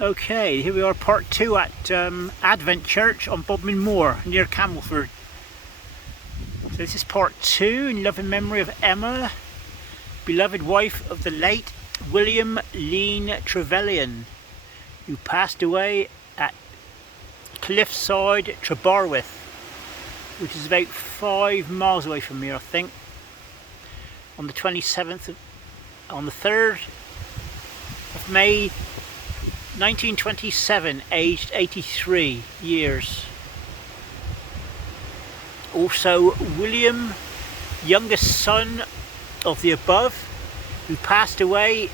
Okay, here we are, part 2 at Advent Church on Bodmin Moor near Camelford. So this is part 2 in loving memory of Emma, beloved wife of the late William Lean Trevelyan, who passed away at Cliffside, Trebarwith, which is about 5 miles away from here, I think, on the 3rd of May 1927, aged 83 years. Also William, youngest son of the above, who passed away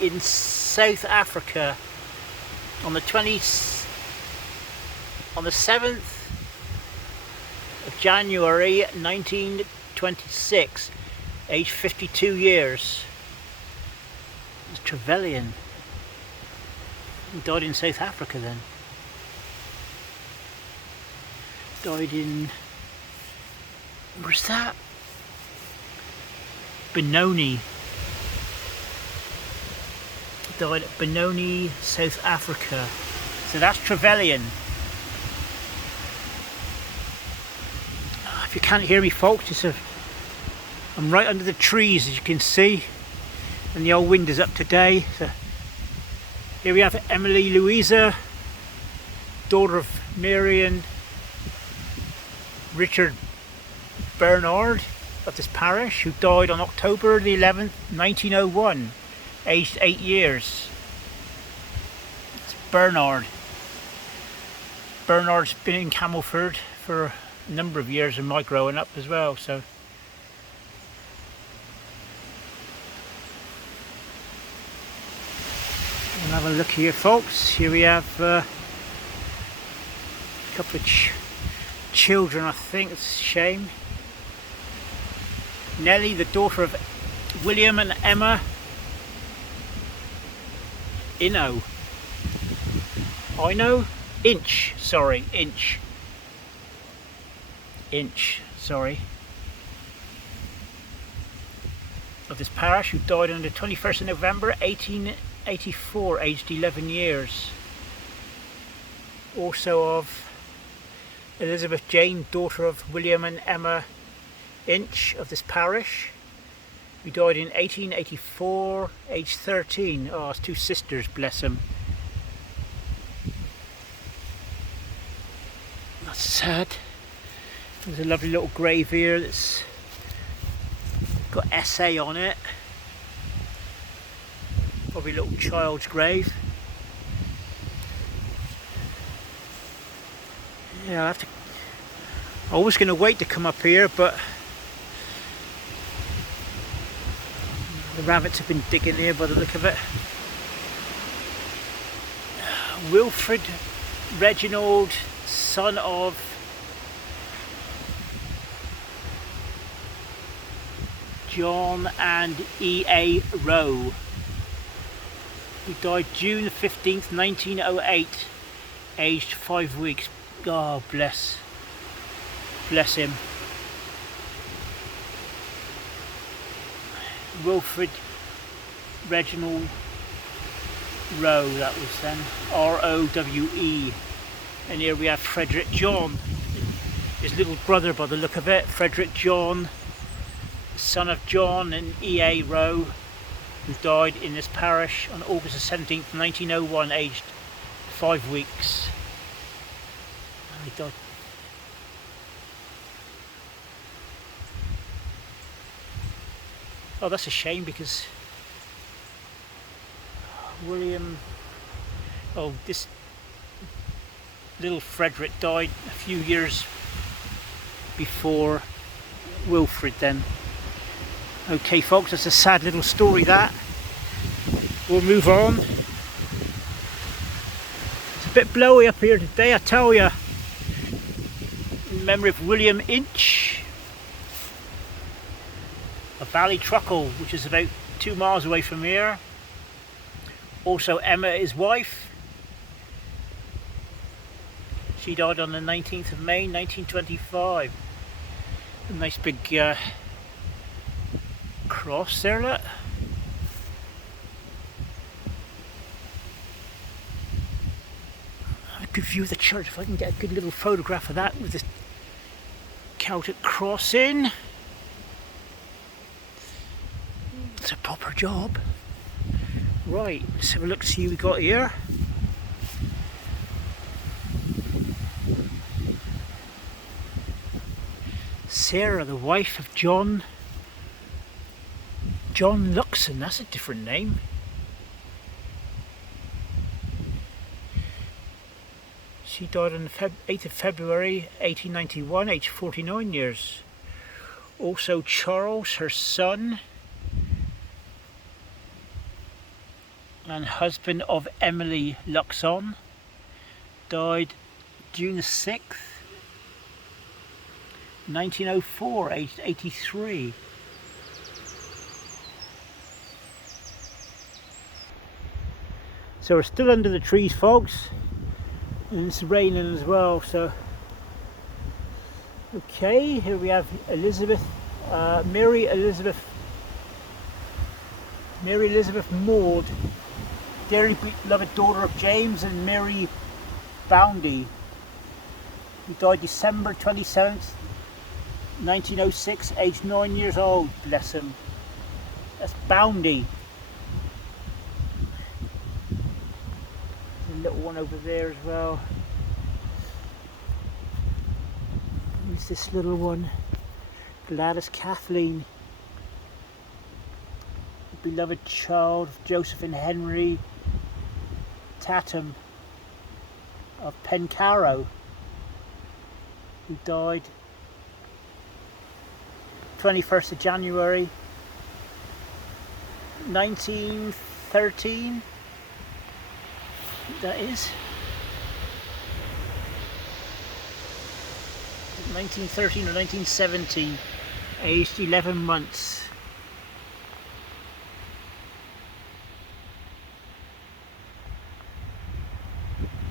in South Africa on the 7th of January 1926, aged 52 years. It was Trevelyan. He died in South Africa then. Died in, where's that? Benoni. Died at Benoni, South Africa. So that's Trevelyan. If you can't hear me, folks, I'm right under the trees, as you can see, and the old wind is up today. So here we have Emily Louisa, daughter of Mary and Richard Bernard of this parish, who died on October the 11th, 1901, aged 8 years. It's Bernard. Bernard's been in Camelford for a number of years in my growing up as well, so we'll have a look here, folks. Here we have a couple of children, I think. It's a shame. Nellie, the daughter of William and Emma Inch, of this parish, who died on the 21st of November 1884, aged 11 years. Also of Elizabeth Jane, daughter of William and Emma Inch of this parish, who died in 1884, aged 13. Oh, it's 2 sisters, bless them. That's sad. There's a lovely little grave here that's got essay on it. Probably a little child's grave. Yeah, I was going to wait to come up here, but the rabbits have been digging here by the look of it. Wilfred Reginald, son of John and E.A. Rowe, who died June 15th, 1908, aged 5 weeks. God bless him. Wilfred Reginald Rowe, that was then, R-O-W-E. And here we have Frederick John, his little brother by the look of it. Frederick John, son of John and E.A. Rowe, who died in this parish on August the 17th, 1901, aged 5 weeks. He died. Oh, that's a shame, because this little Frederick died a few years before Wilfred then. Okay, folks, that's a sad little story, that. We'll move on. It's a bit blowy up here today, I tell you. In memory of William Inch of Valley Truckle, which is about 2 miles away from here. Also Emma, his wife. She died on the 19th of May 1925. A nice big cross there, look. good view of the church. If I can get a good little photograph of that with the Celtic cross in. It's a proper job. Right, let's have a look to see what we got here. Sarah, the wife of John Luxon, that's a different name. She died on the 8th of February 1891, aged 49 years. Also Charles, her son, and husband of Emily Luxon, died June the 6th, 1904, aged 83. So we're still under the trees, folks, and it's raining as well. So okay, here we have Elizabeth, Mary Elizabeth Maud, dearly beloved daughter of James and Mary Boundy, who died December 27th, 1906, aged 9 years old. Bless him. That's Boundy. A little one over there as well. Who's this little one? Gladys Kathleen, the beloved child of Joseph and Henry Tatum of Pencarrow, who died 21st of January 1913. That is 1913 or 1917, aged 11 months.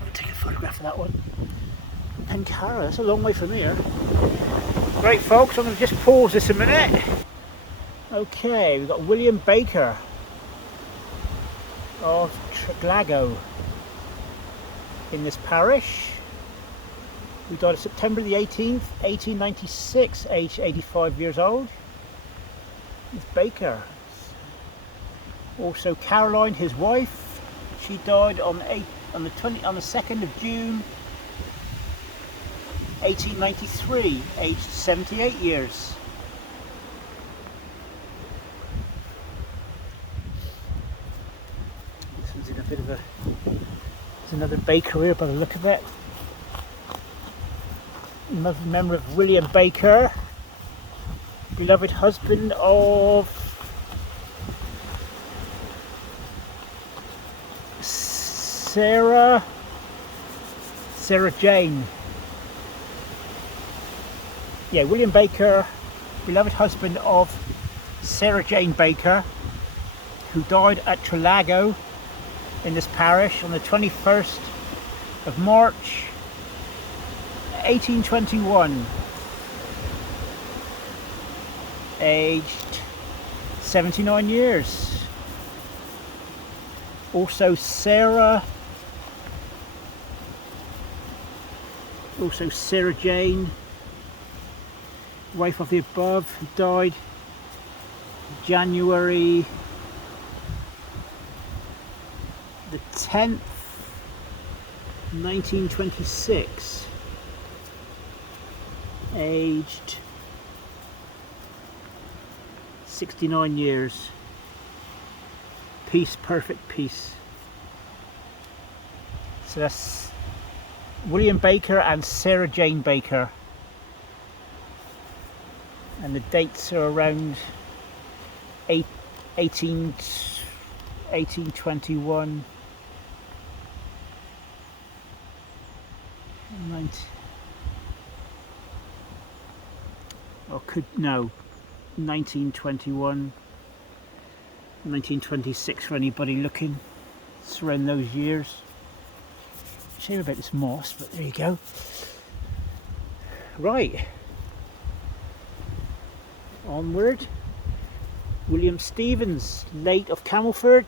I'll take a photograph of that one. Pencarrow, that's a long way from here. Right folks, I'm going to just pause this a minute. Okay, we've got William Baker of Traglago in this parish, who died on September the 18th, 1896, aged 85 years old. It's Baker. Also Caroline, his wife, she died on the 2nd of June 1893, aged 78 years. This one's in a bit of a... There's another baker here by the look of it. Another member of William Baker, beloved husband of Sarah Jane. Yeah, William Baker, beloved husband of Sarah Jane Baker, who died at Traglago in this parish on the 21st of March 1821, aged 79 years. Also Sarah Jane, wife of the above, who died January the 10th, 1926, aged 69 years. Peace, perfect peace. So that's William Baker and Sarah Jane Baker, and the dates are around 1821, 1921, 1926 for anybody looking. It's around those years. Shame about this moss, but there you go. Right, onward. William Stevens, late of Camelford,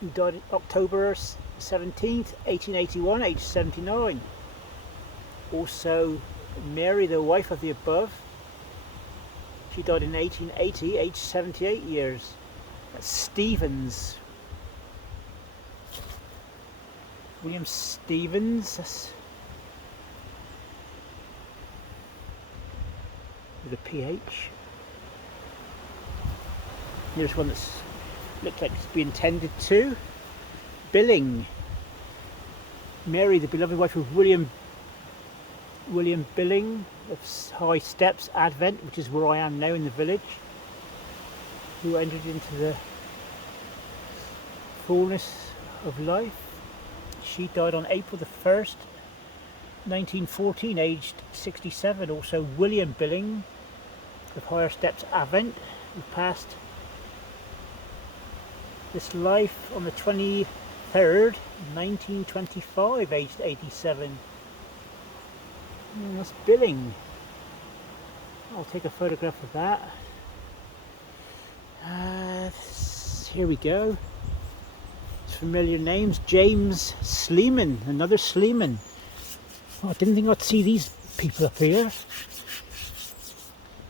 who died October 17th, 1881, aged 79. Also Mary, the wife of the above, she died in 1880, aged 78 years. That's Stevens. William Stevens. That's with a PH. Here's one that's looked like it's been tended to. Billing. Mary, the beloved wife of William Billing of High Steps, Advent, which is where I am now in the village, who entered into the fullness of life. She died on April the 1st, 1914, aged 67. Also William Billing of Higher Steps, Advent, who passed this life on the 23rd, 1925, aged 87. That's Billing. I'll take a photograph of that. Here we go. It's familiar names. James Sleeman, another Sleeman. Oh, I didn't think I'd see these people up here.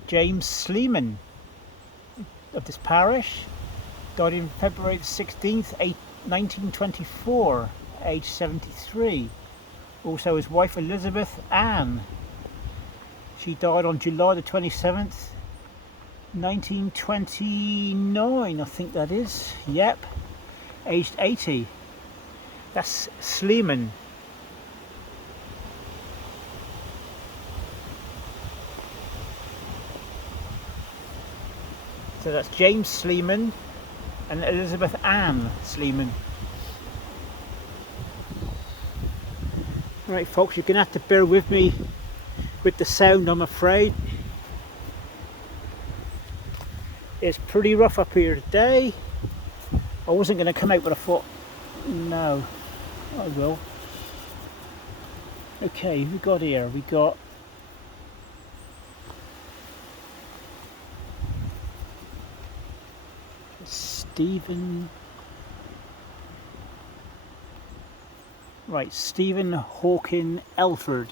James Sleeman of this parish died in February the 16th, 1924, aged 73. Also his wife Elizabeth Ann. She died on July the 27th, 1929, I think that is. Yep, aged 80. That's Sleeman. So that's James Sleeman and Elizabeth Ann Sleeman. Right folks, you're going to have to bear with me with the sound, I'm afraid. It's pretty rough up here today. I wasn't going to come out, but I thought, no, I will. Okay, who we got here? We got Stephen. Right, Stephen Hawkin Elford.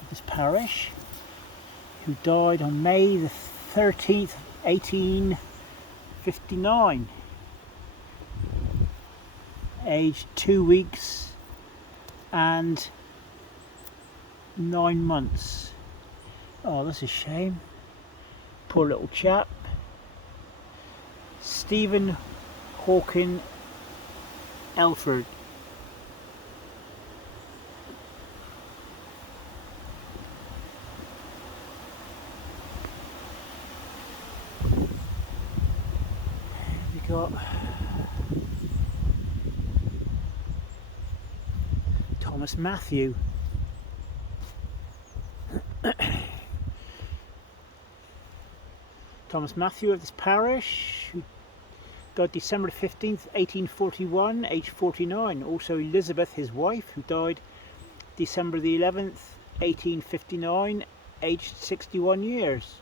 Of this parish, who died on May the 13th, 1859, aged 2 weeks and 9 months. Oh, that's a shame. Poor little chap. Stephen Hawkin Elford. We got Thomas Matthew. Thomas Matthew of this parish, who died December 15th, 1841, aged 49. Also Elizabeth, his wife, who died December the 11th, 1859, aged 61 years.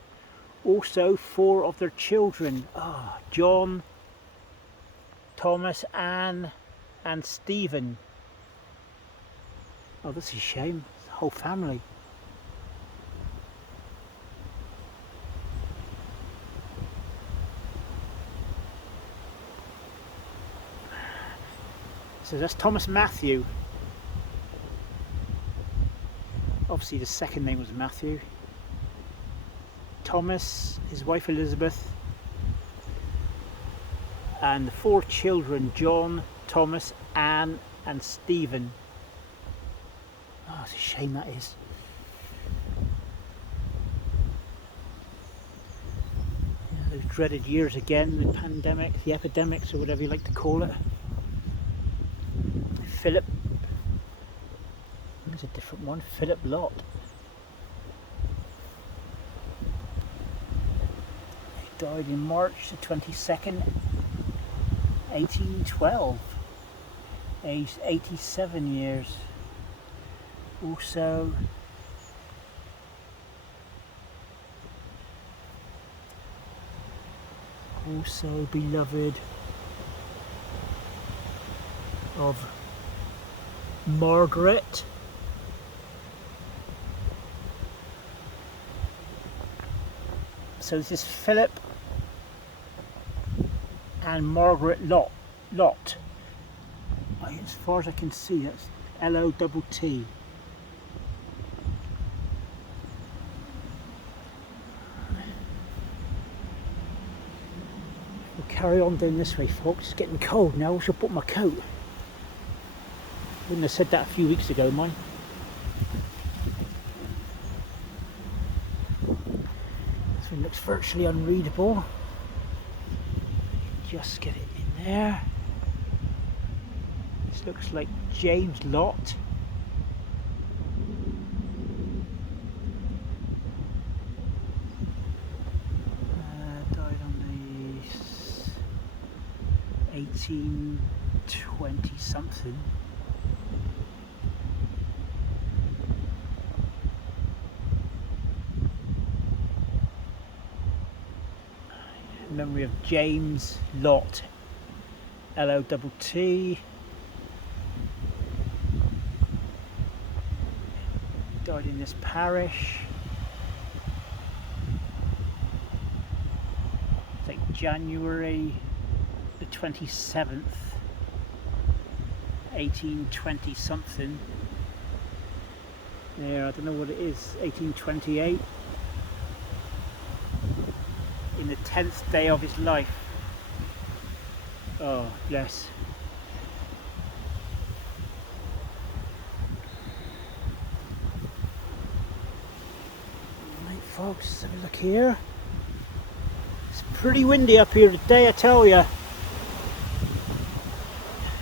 Also 4 of their children, John, Thomas, Anne and Stephen. Oh, that's a shame, the whole family. So that's Thomas Matthew. Obviously the second name was Matthew. Thomas, his wife Elizabeth, and the 4 children, John, Thomas, Anne and Stephen. Oh, it's a shame that is. Yeah, those dreaded years again, the pandemic, the epidemics, or whatever you like to call it. Philip, there's a different one, Philip Lott. He died in March the 22nd, 1812, aged 87 years. Also Also beloved of Margaret. So this is Philip and Margaret Lot. As far as I can see, that's L-O-T-T. We'll carry on down this way, folks. It's getting cold now. I should put my coat. Wouldn't have said that a few weeks ago, mind. This one looks virtually unreadable. Just get it in there. This looks like James Lott. Died on the 1820 something. Memory of James Lott, L-O-T-T. Died in this parish. It's like January the 27th, 1820 something. There, I don't know what it is, 1828. In the 10th day of his life. Oh, bless. Right, folks, have a look here. It's pretty windy up here today, I tell you.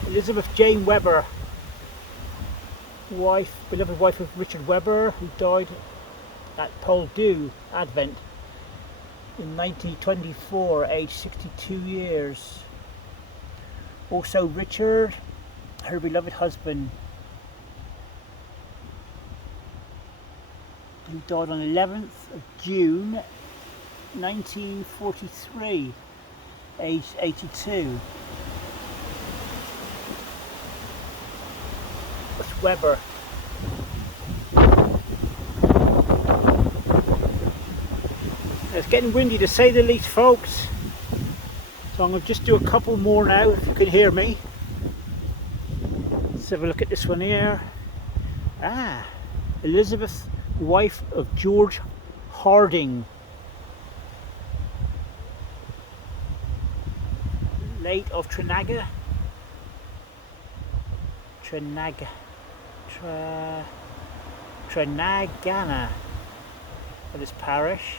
Elizabeth Jane Webber, beloved wife of Richard Webber, who died at Poldhu Advent in 1924, aged 62 years. Also Richard, her beloved husband, who died on 11th of June 1943, aged 82. That's Webber. It's getting windy to say the least, folks, so I'm going to just do a couple more now if you can hear me. Let's have a look at this one here. Elizabeth, wife of George Harding, late of Trenagana of this parish.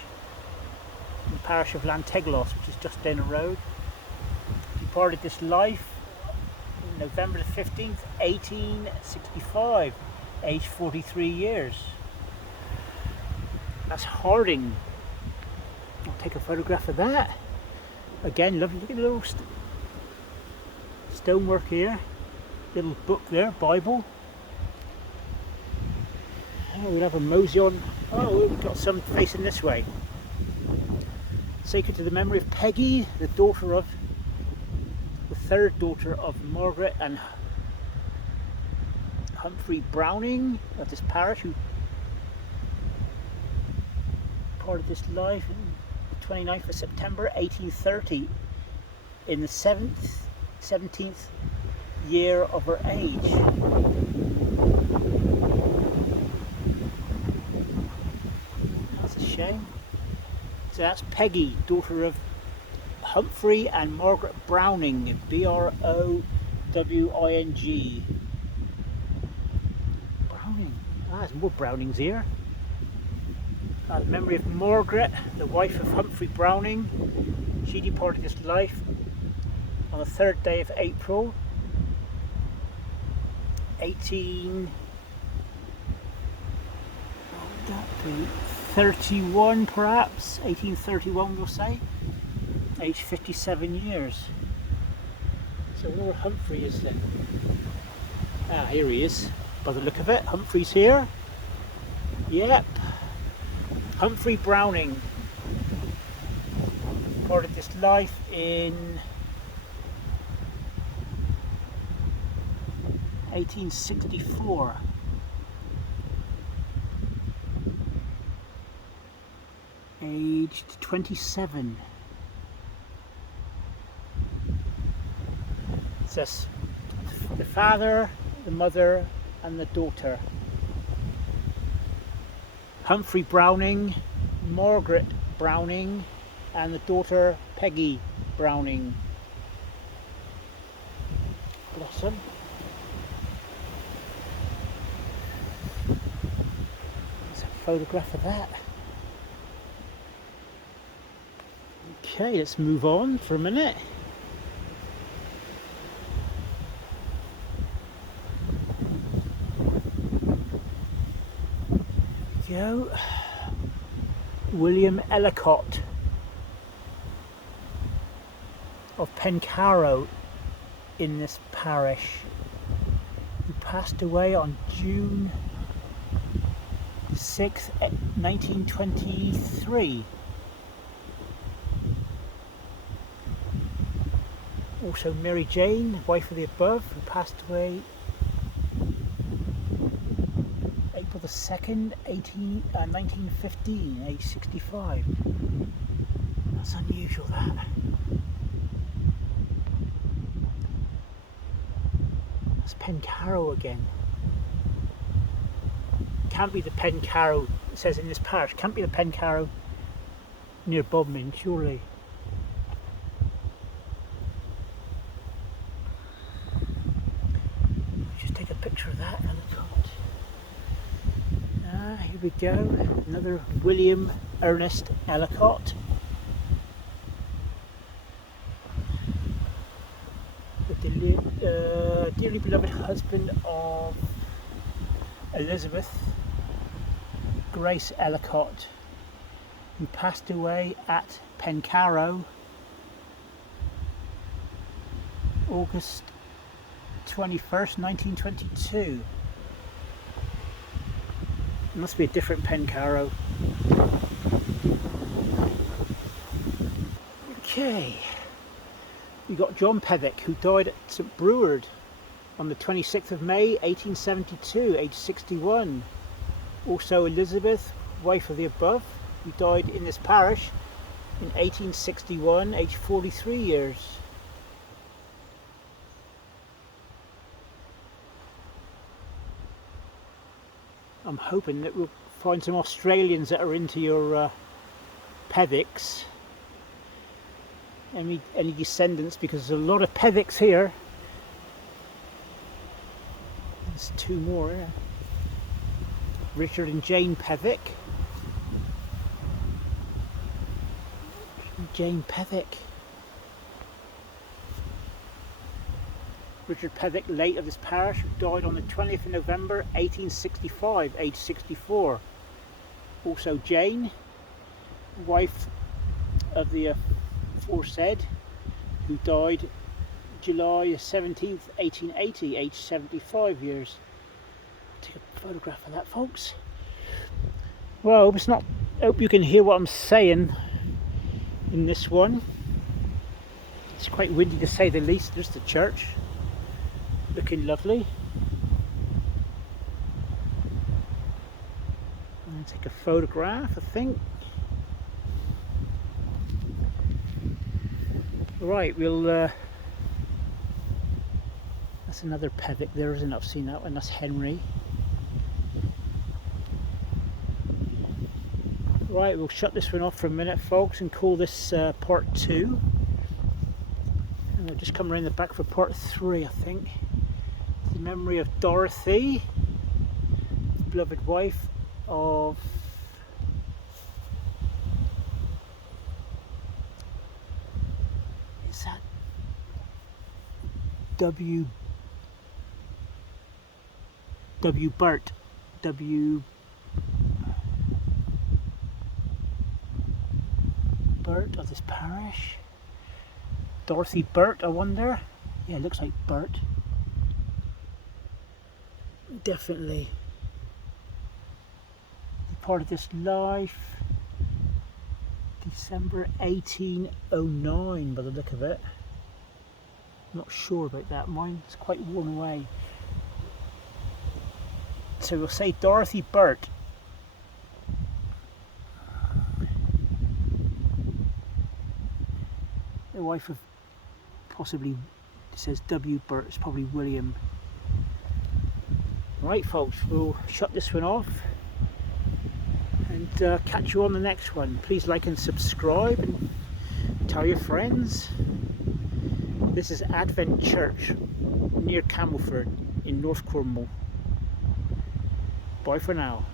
The parish of Lanteglos, which is just down the road. He departed this life on November the 15th, 1865, aged 43 years. That's Harding. I'll take a photograph of that. Again, lovely. Look at the little stonework here. Little book there, Bible. Oh, we'll have a mosey on. Oh, we've got some facing this way. Sacred to the memory of Peggy, the third daughter of Margaret and Humphrey Browning of this parish, who parted this life on the 29th of September 1830 in the 17th year of her age. That's a shame. So that's Peggy, daughter of Humphrey and Margaret Browning, B-R-O-W-I-N-G. Browning. There's more Brownings here. In memory of Margaret, the wife of Humphrey Browning. She departed this life on the 3rd day of April, 1831 perhaps, 1831 we'll say, aged 57 years. So where Humphrey is then? Ah, here he is, by the look of it. Humphrey's here. Yep. Humphrey Browning. Departed this life in 1864. Aged 27. It says the father, the mother and the daughter. Humphrey Browning, Margaret Browning and the daughter Peggy Browning. Bless them. There's a photograph of that. Okay, let's move on for a minute. There we go. William Ellicott of Pencarrow in this parish, who passed away on June 6th, 1923. Also Mary Jane, wife of the above, who passed away April the 2nd, 1915, age 65. That's unusual, that. That's Pencarrow again. Can't be the Pencarrow, it says in this parish, can't be the Pencarrow near Bodmin, surely. Just take a picture of that and here we go, another William Ernest Ellicott. The dearly beloved husband of Elizabeth Grace Ellicott, who passed away at Pencarrow August 21st, 1922. It must be a different Pencarrow. Okay, we got John Pethick, who died at St Breward on the 26th of May 1872, age 61. Also Elizabeth, wife of the above, who died in this parish in 1861, age 43 years. I'm hoping that we'll find some Australians that are into your Pethicks. Any descendants, because there's a lot of Pethicks here. There's two more here. Richard and Jane Pethick. Jane Pethick. Richard Pethick, late of this parish, who died on the 20th of November 1865, age 64. Also Jane, wife of the aforesaid, who died July 17th, 1880, age 75 years. Take a photograph of that, folks. Well, hope you can hear what I'm saying in this one. It's quite windy to say the least. There's the church, looking lovely. I'm going to take a photograph, I think. Right, that's another Pethick there, isn't it? I've seen that one. That's Henry. Right, we'll shut this one off for a minute, folks, and call this part 2. And I'll just come around the back for part 3, I think. The memory of Dorothy, the beloved wife of W. Burt. Burt of this parish. Dorothy Burt, I wonder. Yeah, it looks like Burt. Definitely. Part of this life. December 1809 by the look of it. Not sure about that, mine's quite worn away. So we'll say Dorothy Burt. The wife of, possibly, it says W. Burt, it's probably William. Right folks, we'll shut this one off and catch you on the next one. Please like and subscribe and tell your friends. This is Advent Church near Camelford in North Cornwall. Bye for now.